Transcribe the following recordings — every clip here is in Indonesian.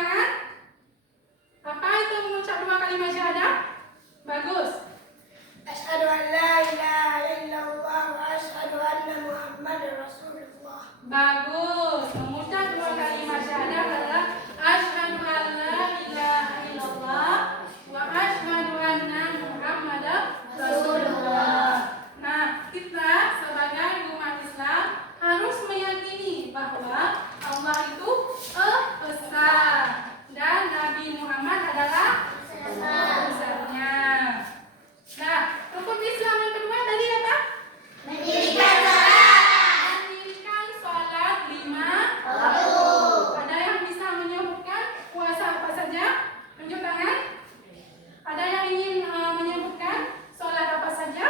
tangan. Apa itu mengucap 2 kalimat syahadat? Bagus. Asyhadu an la ilaha illallah wa asyhadu anna Muhammadar Rasulullah. Bagus. Mengucap 2 kalimat syahadat adalah asyhadu an la ilaha illallah wa asyhadu anna Muhammadar Rasulullah. Nah, kita sebagai umat Islam harus meyakini bahwa Allah itu esa dan Nabi Muhammad adalah utusannya. Nah, rukun Islam yang kedua tadi apa? Mendirikan salat. Mendirikan sholat 5 waktu. Ada yang bisa menyebutkan puasa apa saja? Tunjuk tangan. Ada yang ingin menyebutkan sholat apa saja?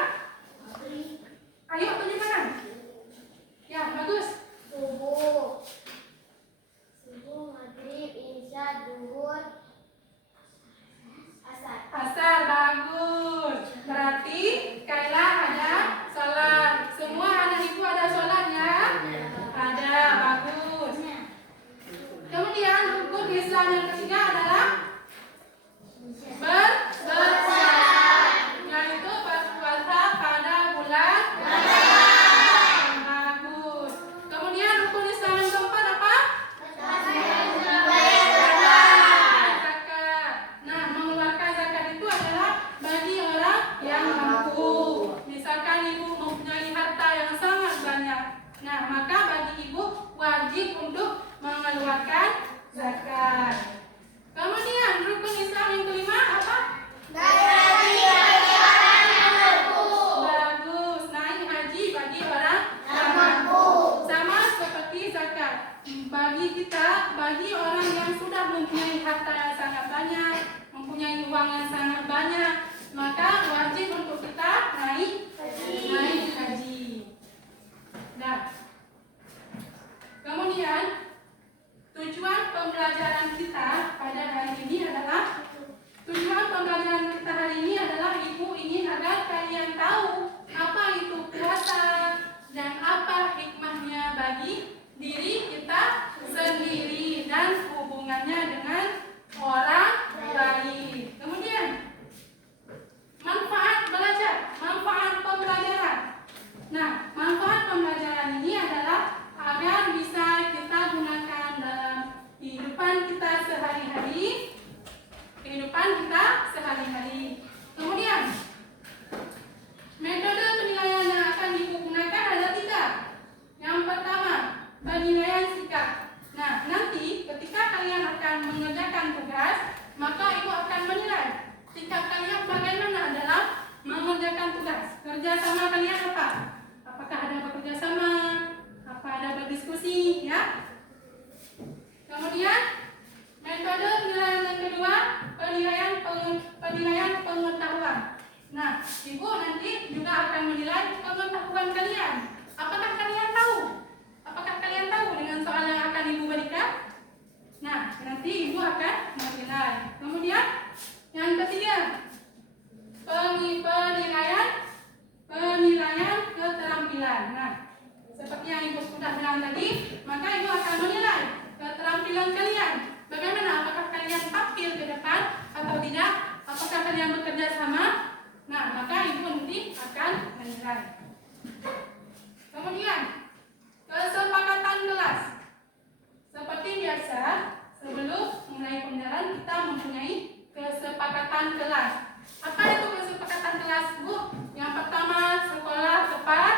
Ayo tunjuk tangan. Ya, bagus. Subuh, maghrib, isya, zuhur, asar. Asar, bagus. Berarti kailah ada sholat. Semua anak ibu ada sholatnya? Ada, bagus. Kemudian rukun Islam yang ketiga adalah berpuasa, yaitu berpuasa pada bulan Ramadan. Bagus. Kemudian rukun Islam yang keempat apa? Zakat. Nah, mengeluarkan zakat itu adalah bagi orang yang mampu. Misalkan ibu mempunyai harta yang sangat banyak, nah maka bagi ibu wajib untuk mengeluarkan zakat. Kemudian rukun Islam yang kelima apa? Bagus, naik haji bagi orang yang mampu. Sama seperti zakat. Bagi orang yang sudah mempunyai harta yang sangat banyak, mempunyai uang yang sangat banyak, maka wajib untuk kita naik haji. Nah, kemudian tujuan pembelajaran kita pada hari ini adalah ibu ingin agar kalian tahu apa itu puasa dan apa hikmahnya bagi diri kita sendiri dan hubungannya dengan orang lain. Kemudian manfaat belajar, manfaat pembelajaran. Nah, manfaat pembelajaran ini adalah agar bisa kita gunakan dalam kehidupan kita sehari-hari. Kemudian metode penilaian yang akan digunakan ada 3. Yang pertama, penilaian sikap. Nah, nanti ketika kalian akan mengerjakan tugas, maka ibu akan menilai sikap kalian bagaimana dalam mengerjakan tugas. Kerjasama kalian apa? Apakah ada bekerja sama? Apa ada berdiskusi? Ya. Kemudian metode penilaian yang kedua, penilaian pengetahuan. Nah, ibu nanti juga akan menilai pengetahuan kalian. Apakah kalian tahu? Apakah kalian tahu dengan soal yang akan ibu berikan? Nah, nanti ibu akan menilai. Kemudian yang ketiga, penilaian keterampilan. Nah, seperti yang ibu sudah bilang tadi, maka ibu akan menilai keterampilan kalian. Bagaimana? Apakah kalian tampil ke depan atau tidak? Apakah kalian bekerja sama? Nah, maka ibu nanti akan menilai. Kemudian kesepakatan kelas. Seperti biasa, sebelum mulai pembelajaran kita mempunyai kesepakatan kelas. Apa itu kesepakatan kelas, Bu? Yang pertama, sekolah tepat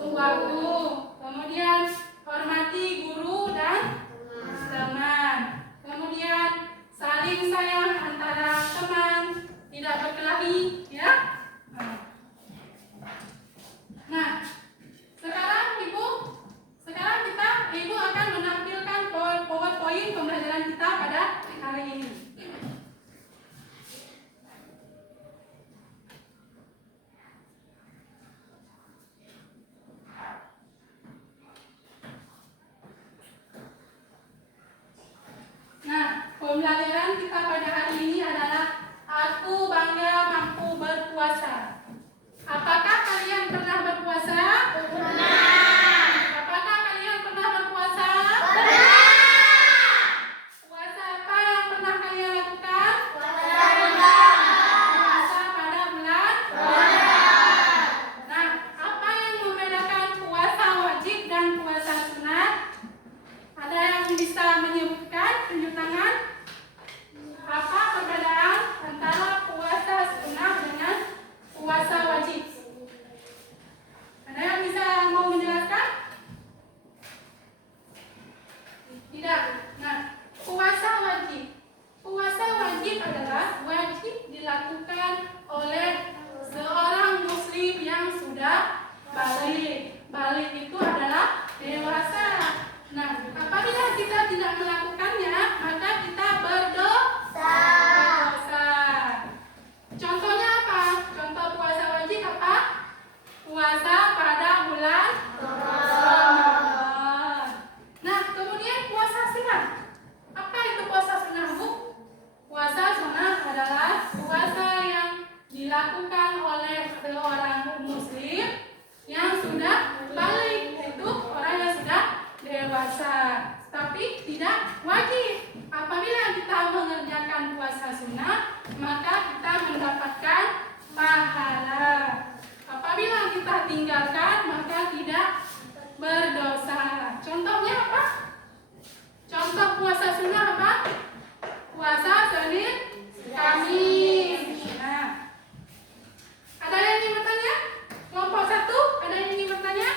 waktu. Kemudian hormati guru dan teman. Kemudian saling sayang antara teman, tidak berkelahi, ya. Nah, sekarang ibu berpuasa, tapi tidak wajib. Apabila kita mengerjakan puasa sunnah, maka kita mendapatkan pahala. Apabila kita tinggalkan, maka tidak berdosa. Contohnya apa? Contoh puasa sunnah apa? Puasa Senin, Kamis. Nah, ada yang ingin bertanya? Kelompok 1, ada yang ingin bertanya?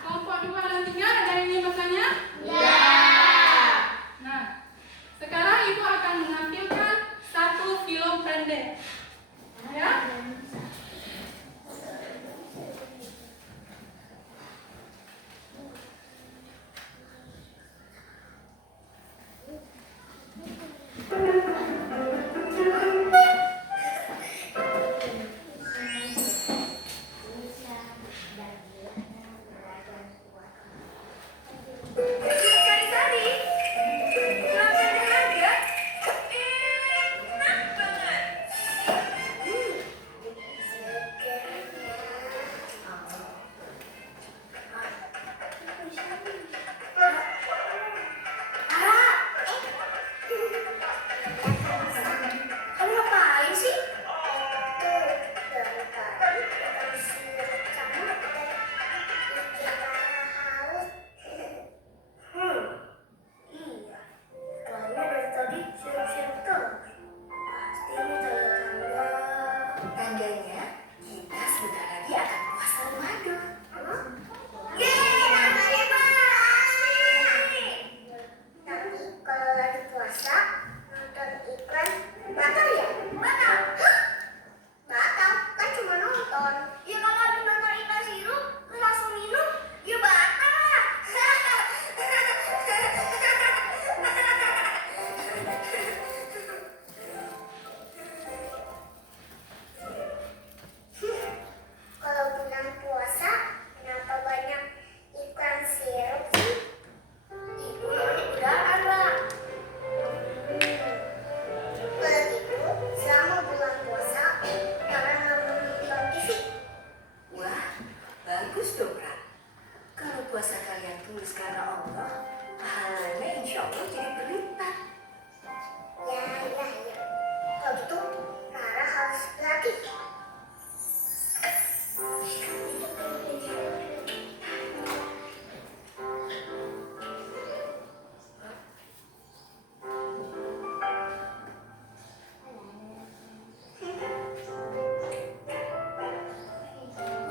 Kelompok 2 dan 3, ada yang ingin bertanya? Nah, sekarang Ibu akan menampilkan satu film pendek. Ya? Kamu ngapain sih? Dari tadi makan sirup sama haus. Iya. Kayaknya dari tadi sirup-sirup terus. Pasti ini tanda-tanda. Tandanya kita sebentar lagi akan puasa Ramadan. Yeay, namanya asik. Tapi kalau lagi puasa nonton iklan batal ya? Batal. Batal kan cuma nonton. Ya kalau habis nonton iklan sirup terus langsung minum, ya batal lah. Kalau bulan puasa kenapa banyak iklan sirup sih? Itu namanya godaan, Pak. Kalau gitu, selama bulan puasa, jangan nonton TV. Wah, bagus dong, Ra. Kalau puasa kalian tulus karena Allah, pahalanya insya Allah jadi berlipat. Ya. Kalau gitu, Rara harus berlatih.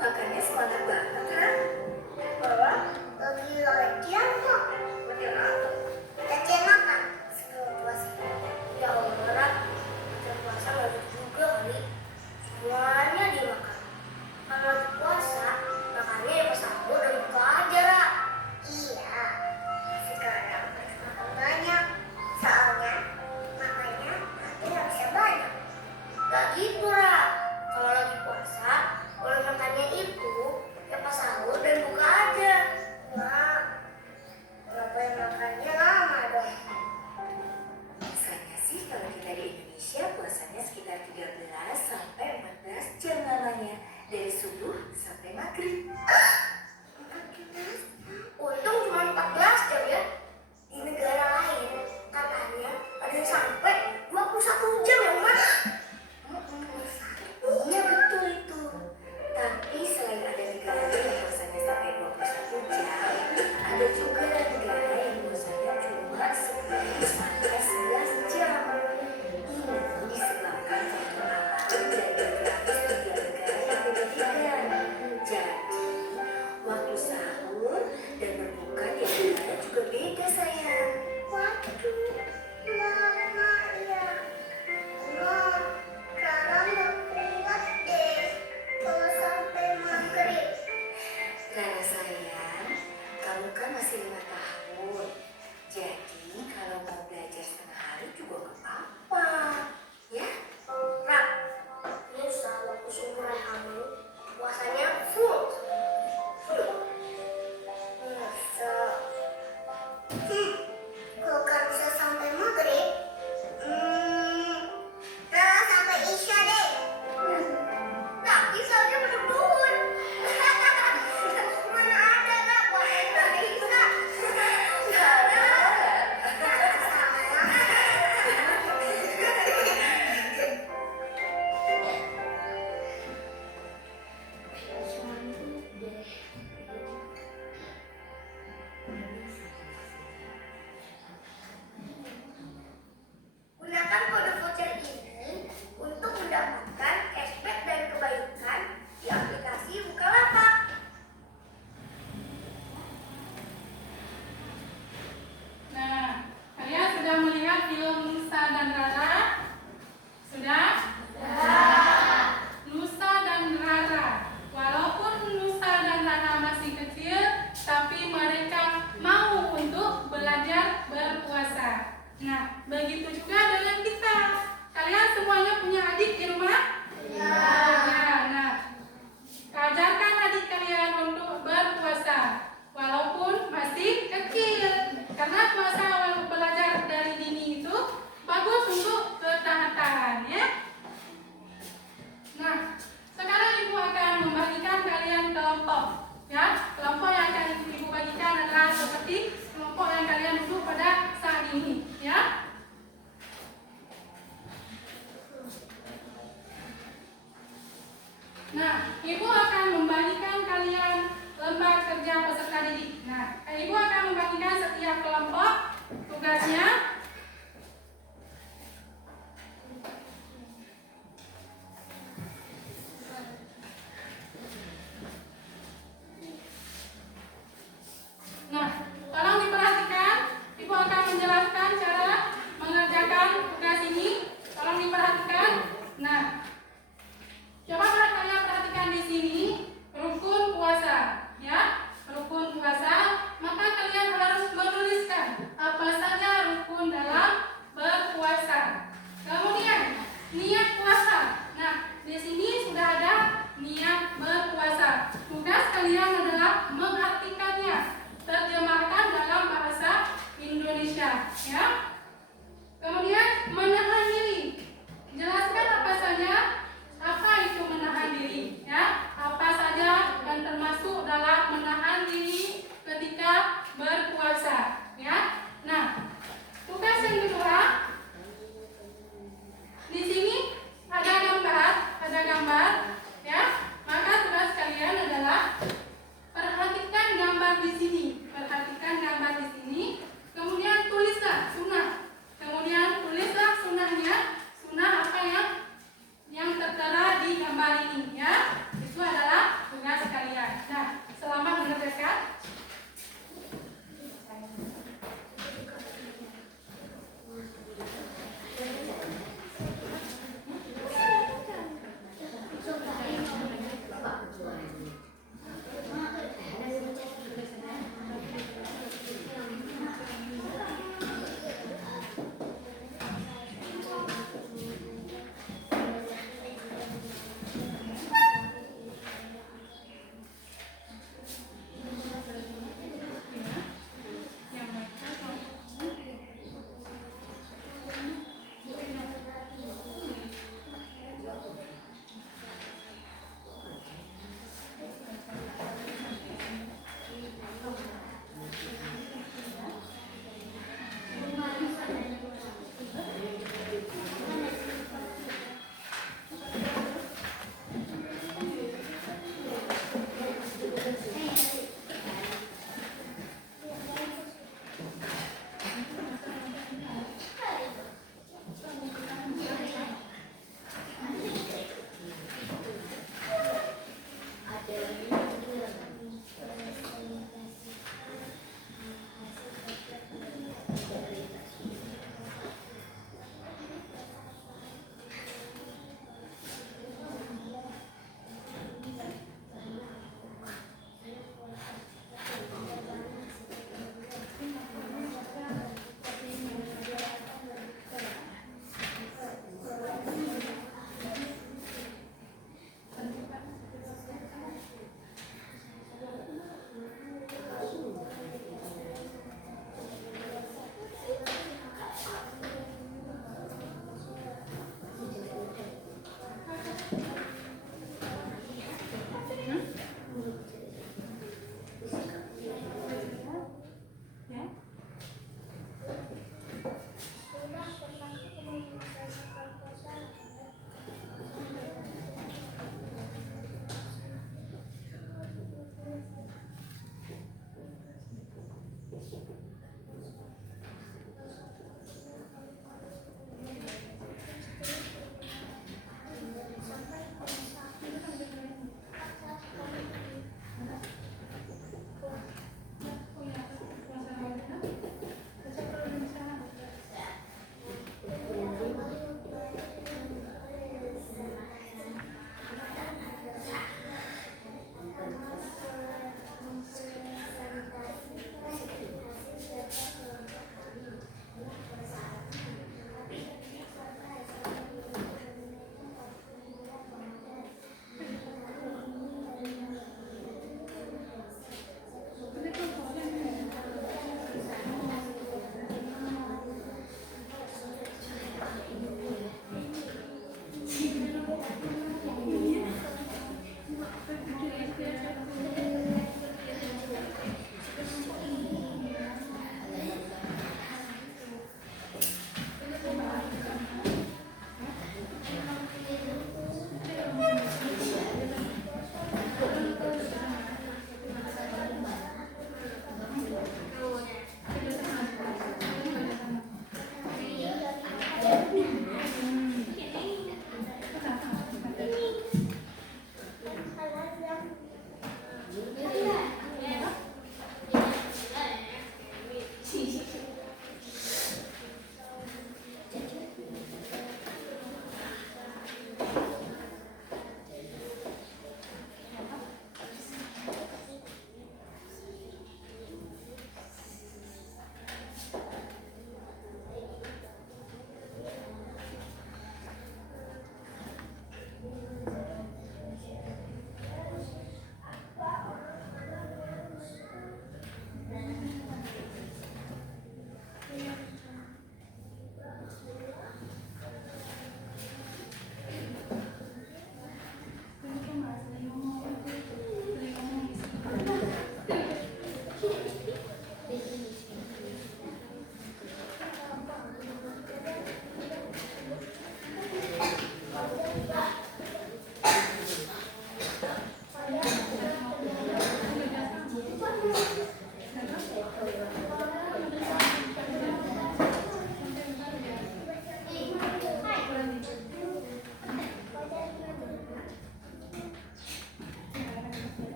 Makanya semangat banget, Ra. Bahwa lagi latihan kok. Latihan apa? Latihan makan sebelum puasa. Ya Allah, Rara. Latihan puasa nggak gitu juga kali. Semuanya dimakan. Kalau lagi puasa, makannya ya pas sahur dan buka aja, Ra. Iya. Sekarang harus makan banyak. Soalnya makannya nanti nggak bisa banyak. Gak gitu, Ra. Kalau lagi puasa, boleh makannya itu ya pas sahur dan buka aja. Wah, kenapa yang makannya lama dong? Biasanya sih kalau kita di Indonesia puasanya sekitar 13 sampai 14 jam lamanya. Dari subuh sampai maghrib. 14? Untung cuma 14 jam ya. Di negara lain katanya ada yang sampai 21 jam ya, Mas. Iya betul itu. Tapi selain ada negara yang puasanya sampai 21 jam, ada juga negara yang puasanya cuma 10 sampai 11 jam. Ini disebabkan faktor alam dan geografis tiga negara yang berbeda-beda. Jadi waktu sahur dan berbuka di negara juga beda, sayang. Waduh, lama ya. Wah, Rara nggak kuat deh kalau sampai maghrib. Rara sayang, kamu kan masih 5 tahun. Jadi kalau mau belajar setengah hari juga gak apa-apa. Ya? Ra, ini waktu seumuran kamu puasanya full. Masa? Kalau gak bisa sampai maghrib, Rara sampai isya deh. Tapi soalnya belum duhur. Mana ada Ra puasa isya. tugasnya. Nah, tolong diperhatikan. Ibu akan menjelaskan cara mengerjakan tugas ini. Tolong diperhatikan. Nah, coba kalian perhatikan di sini rukun puasa, ya, rukun puasa. Maka kalian harus menuliskan apa saja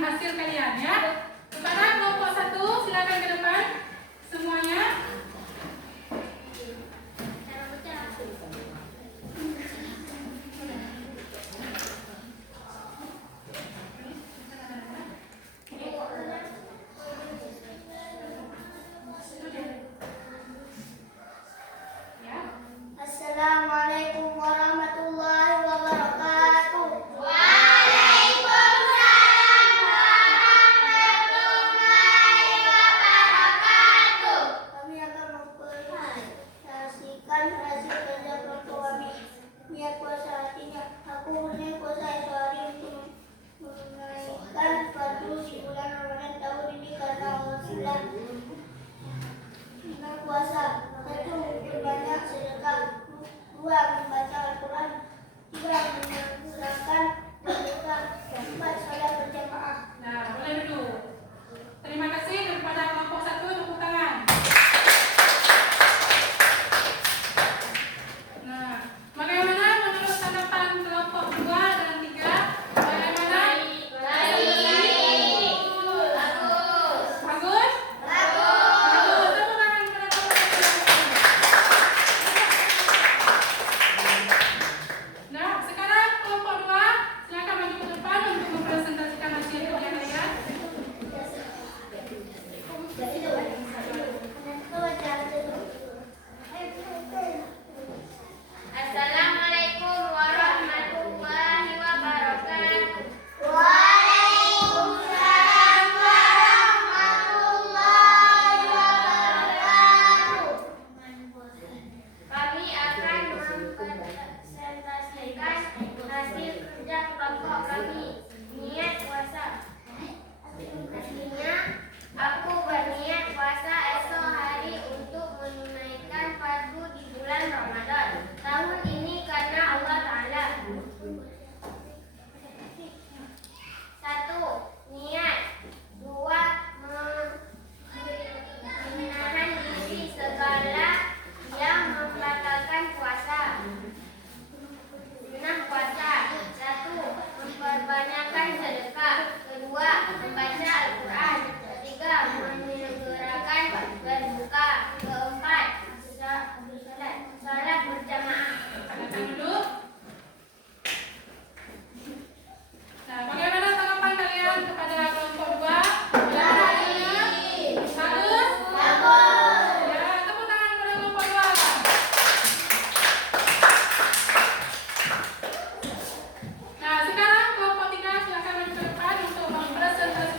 hasil kalian ya. Kepada kelompok 1 silakan ke depan semuanya. Ya. Assalamualaikum warahmatullahi wabarakatuh. Kami akan mempresentasikan hasil kerja kelompok kami. Niat puasa artinya aku berniat puasa esok hari untuk menunaikan fardu di bulan Ramadan tahun ini karena Allah sudah. Niat puasa 1. Berbanyak sedekah, 2. Membaca Al-Quran, 3. Mengerjakan sedekah, 4. Salat berjamaah. Nah, boleh duduk. Terima kasih kepada kelompok 1, tepuk tangan. Nah, bagaimana menurut tanggapan kelompok 2 dan 3? Bagaimana? Bagus? Bagus. Tepuk tangan kepada kelompok 1. Nah, sekarang kelompok 2 silakan maju ke depan untuk mempresentasikan hasil kerja kalian. Assalamualaikum warahmatullahi wabarakatuh. Kami akan mempresentasikan hasil kerja kelompok kami. Niat puasa. Artinya, aku berniat puasa esok hari untuk menunaikan fardu di bulan Ramadan tahun ini karena Allah Ta'ala. 1. Niat. 2. Menahan diri segala yang membatalkan puasa. 6. Puasa. 1. Memperbanyakkan sedekah. 2. Membaca Al-Quran. 3. Menyegerakan berbuka. 4. Salat berjamaah. Silakan duduk. Nah, bagaimana tanggapan kalian kepada kelompok 2? Bagaimana hasilnya? Bagus? Ya, tepuk tangan kepada kelompok 2. Nah, sekarang kelompok 3 silakan maju ke depan untuk mempresentasikan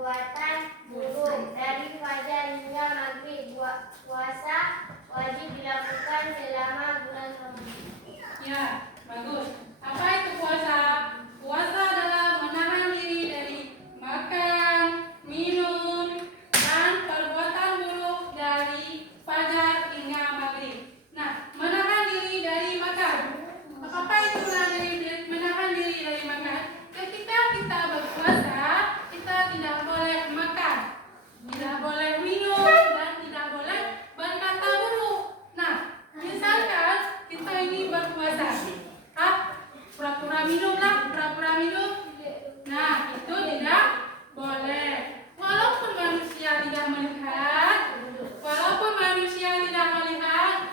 perbuatan buruk dari fajar hingga maghrib. Puasa wajib dilakukan selama bulan Ramadan. Ya, bagus. Apa itu puasa? Puasa adalah menahan diri dari makan, minum, dan perbuatan buruk dari fajar hingga maghrib. Nah, menahan diri dari makan. Apa itu menahan diri dari makan? Ketika kita berpuasa, kita tidak boleh makan, tidak boleh minum, dan tidak boleh berkata buruk. Nah, misalkan kita ini berpuasa, pura-pura minum lah, pura-pura minum. Nah, itu tidak boleh. Walaupun manusia tidak melihat,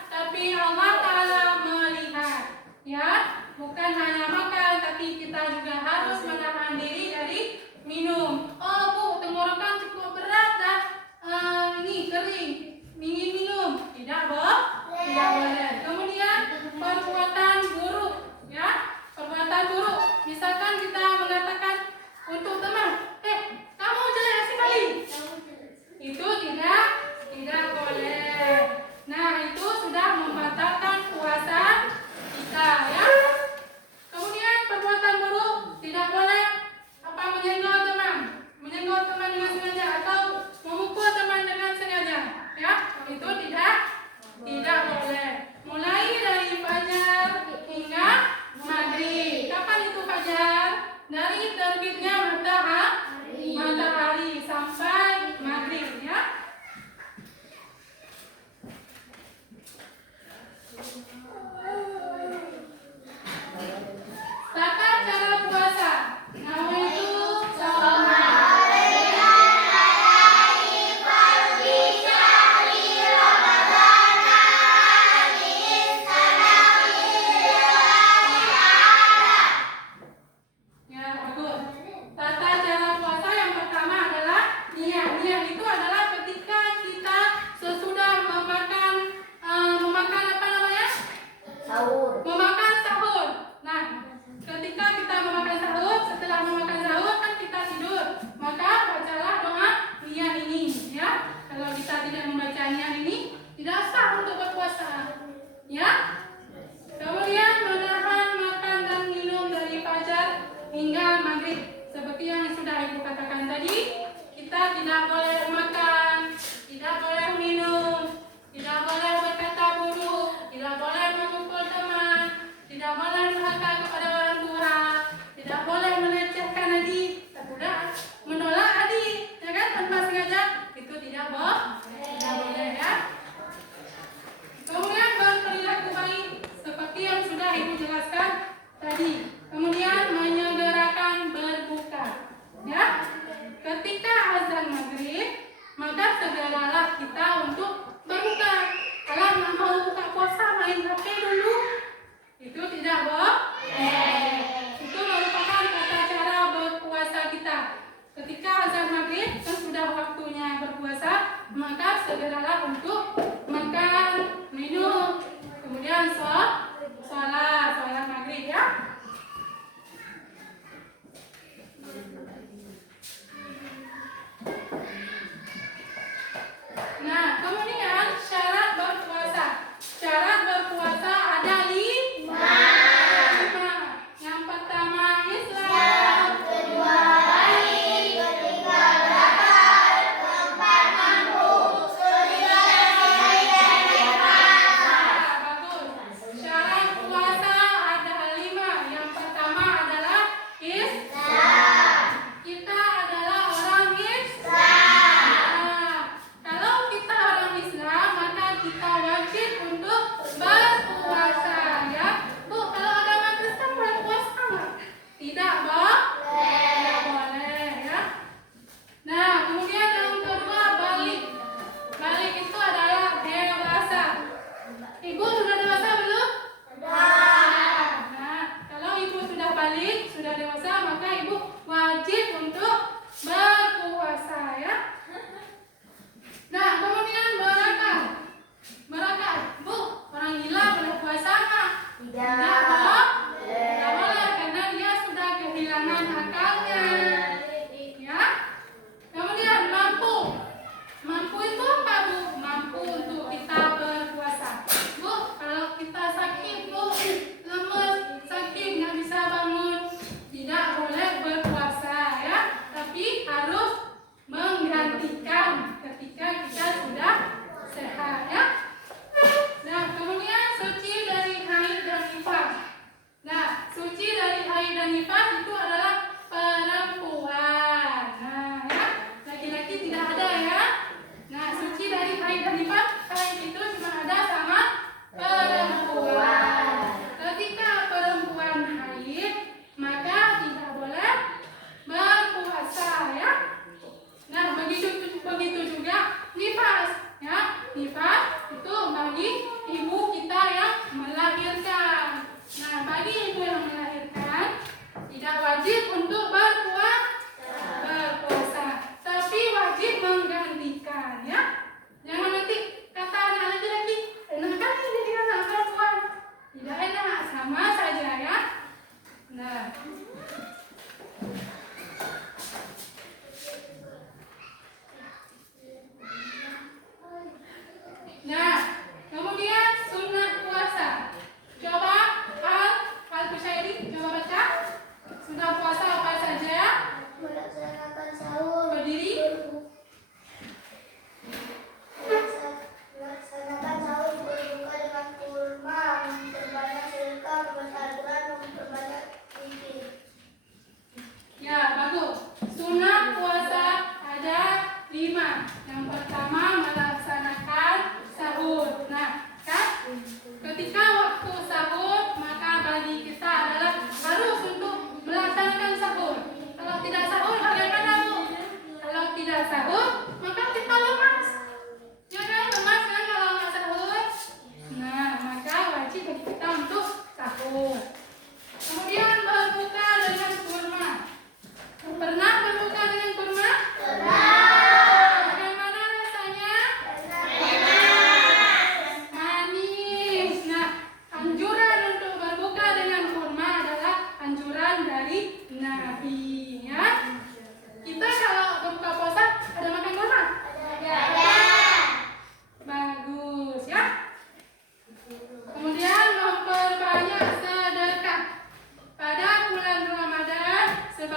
tapi Allah Ta'ala melihat. Ya, bukan hanya makan, tapi kita juga harus menahan diri dari minum. Oh Bu, tenggorokan cukup berat dah. Ini kering, ingin minum, tidak boleh. Kemudian perbuatan buruk, ya, perbuatan buruk. Misalkan kita mengatakan untuk teman, kamu jelek sekali. Itu tidak boleh. Nah, itu sudah membatalkan puasa kita, ya. Kemudian perbuatan buruk tidak boleh menyenggol teman dengan sengaja atau memukul teman dengan sengaja, ya. Itu tidak boleh. Mulai dari fajar hingga maghrib. Kapan itu fajar? Dari terbitnya matahari sampai maghrib, ya. Tata cara puasa. Nawaitu shoma. Ya, bagus. Tata cara puasa yang pertama adalah niat. Niat itu adalah ketika kita sesudah memakan apa namanya? Sahur. Memakan sahur. Nah, ketika kita memakan sahur, setelah memakan sahur kan kita tidur. Maka bacalah doa niat ini, ya. Kalau kita tidak membaca niat ini, tidak sah untuk berpuasa. Ya. Kemudian menahan makan dan minum dari fajar hingga maghrib. Seperti yang sudah Ibu katakan tadi, kita tidak boleh makan, tidak boleh minum, tidak boleh berkata buruk, tidak boleh memukul teman, tidak boleh durhaka kepada orang tua, tidak boleh melecehkan adik, tidak menolak adik, ya kan, tanpa sengaja, itu tidak boleh, ya. Kemudian berperilaku baik seperti yang sudah Ibu jelaskan tadi. Kemudian menyegerakan berbuka, ya. Ketika azan maghrib, maka segeralah kita untuk berbuka. Kalau nggak mau buka puasa main HP dulu, itu tidak boleh. Itu merupakan tata cara berpuasa kita. Ketika azan maghrib kan sudah waktunya berpuasa, maka segeralah untuk makan, minum, kemudian sholat maghrib, ya. Nah, kemudian syarat berpuasa. Syarat berpuasa ada 5. Yang pertama Islam, kedua baik, ketiga zakat, keempat mampu, kelima bagus. Syarat puasa ada 5,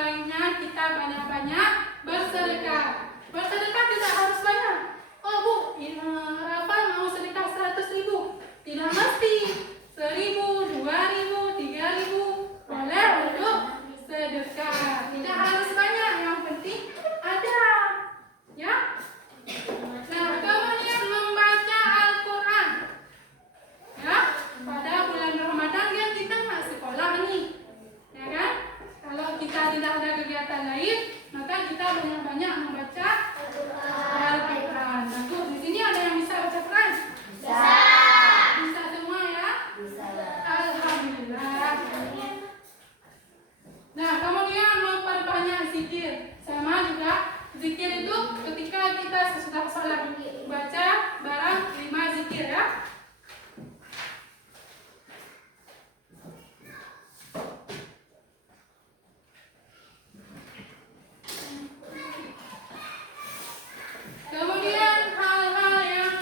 sebaiknya kita banyak-banyak bersedekah. Bersedekah tidak harus banyak. Oh Bu, Rafa mau sedekah 100.000. Tidak mesti 1.000, 2.000, 3.000. Boleh untuk sedekah. Tidak harus banyak, yang penting ada. Ya. Nah, kemudian membaca Al-Quran. Ya, pada bulan Ramadan kan kita nggak sekolah nih, ya kan? Kalau kita tidak ada kegiatan lain, maka kita banyak-banyak membaca Al-Quran. Nah, Bu, di sini ada yang bisa baca Quran? Bisa. Bisa semua ya? Bisa. Alhamdulillah. Nah, kemudian memperbanyak zikir. Sama juga zikir itu ketika kita sesudah sholat baca barang 5 zikir ya. Kemudian hal-hal yang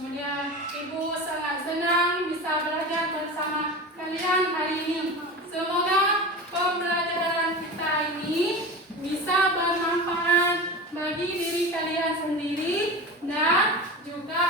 Kemudian Ibu sangat senang bisa belajar bersama kalian hari ini. Semoga pembelajaran kita ini bisa bermanfaat bagi diri kalian sendiri dan juga